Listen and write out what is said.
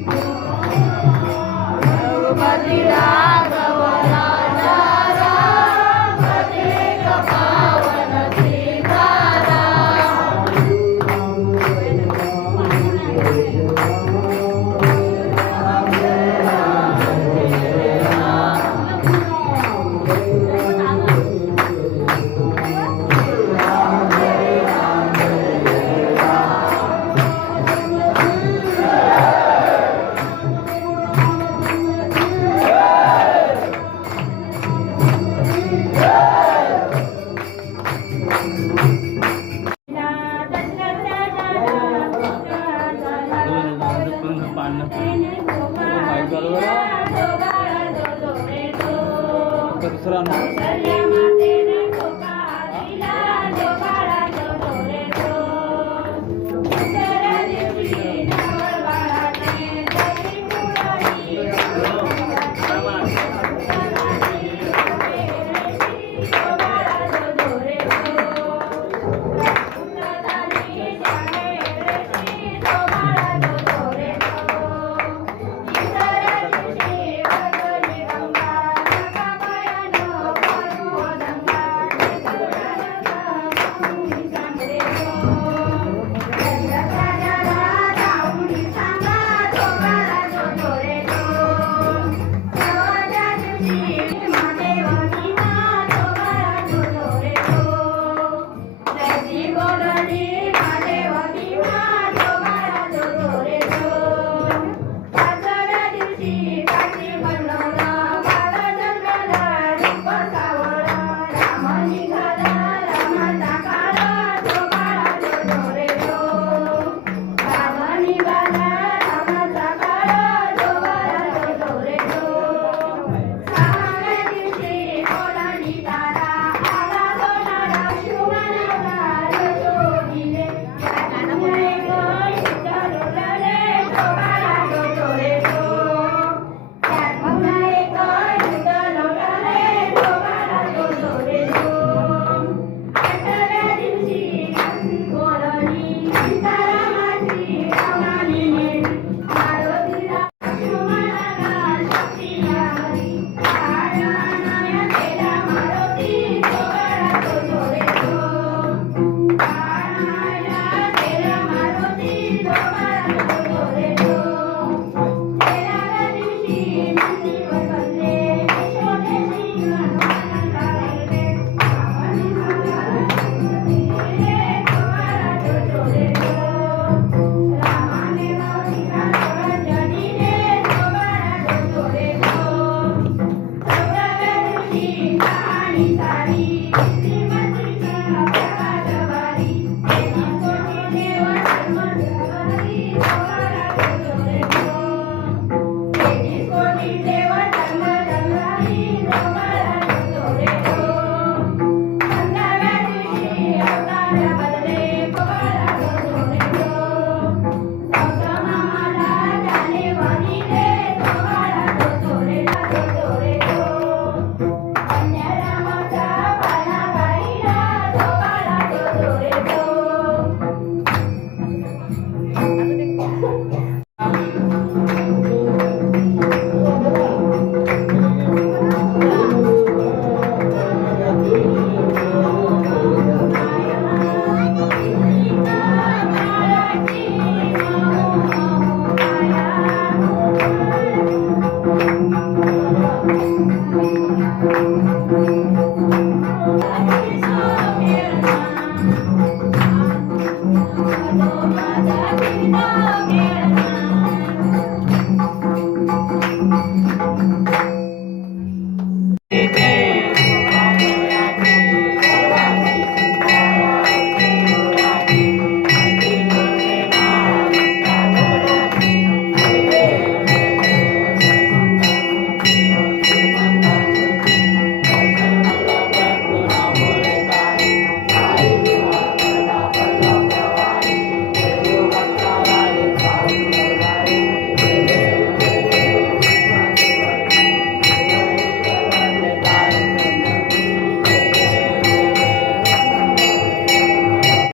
Oh, but he दुसरा Thank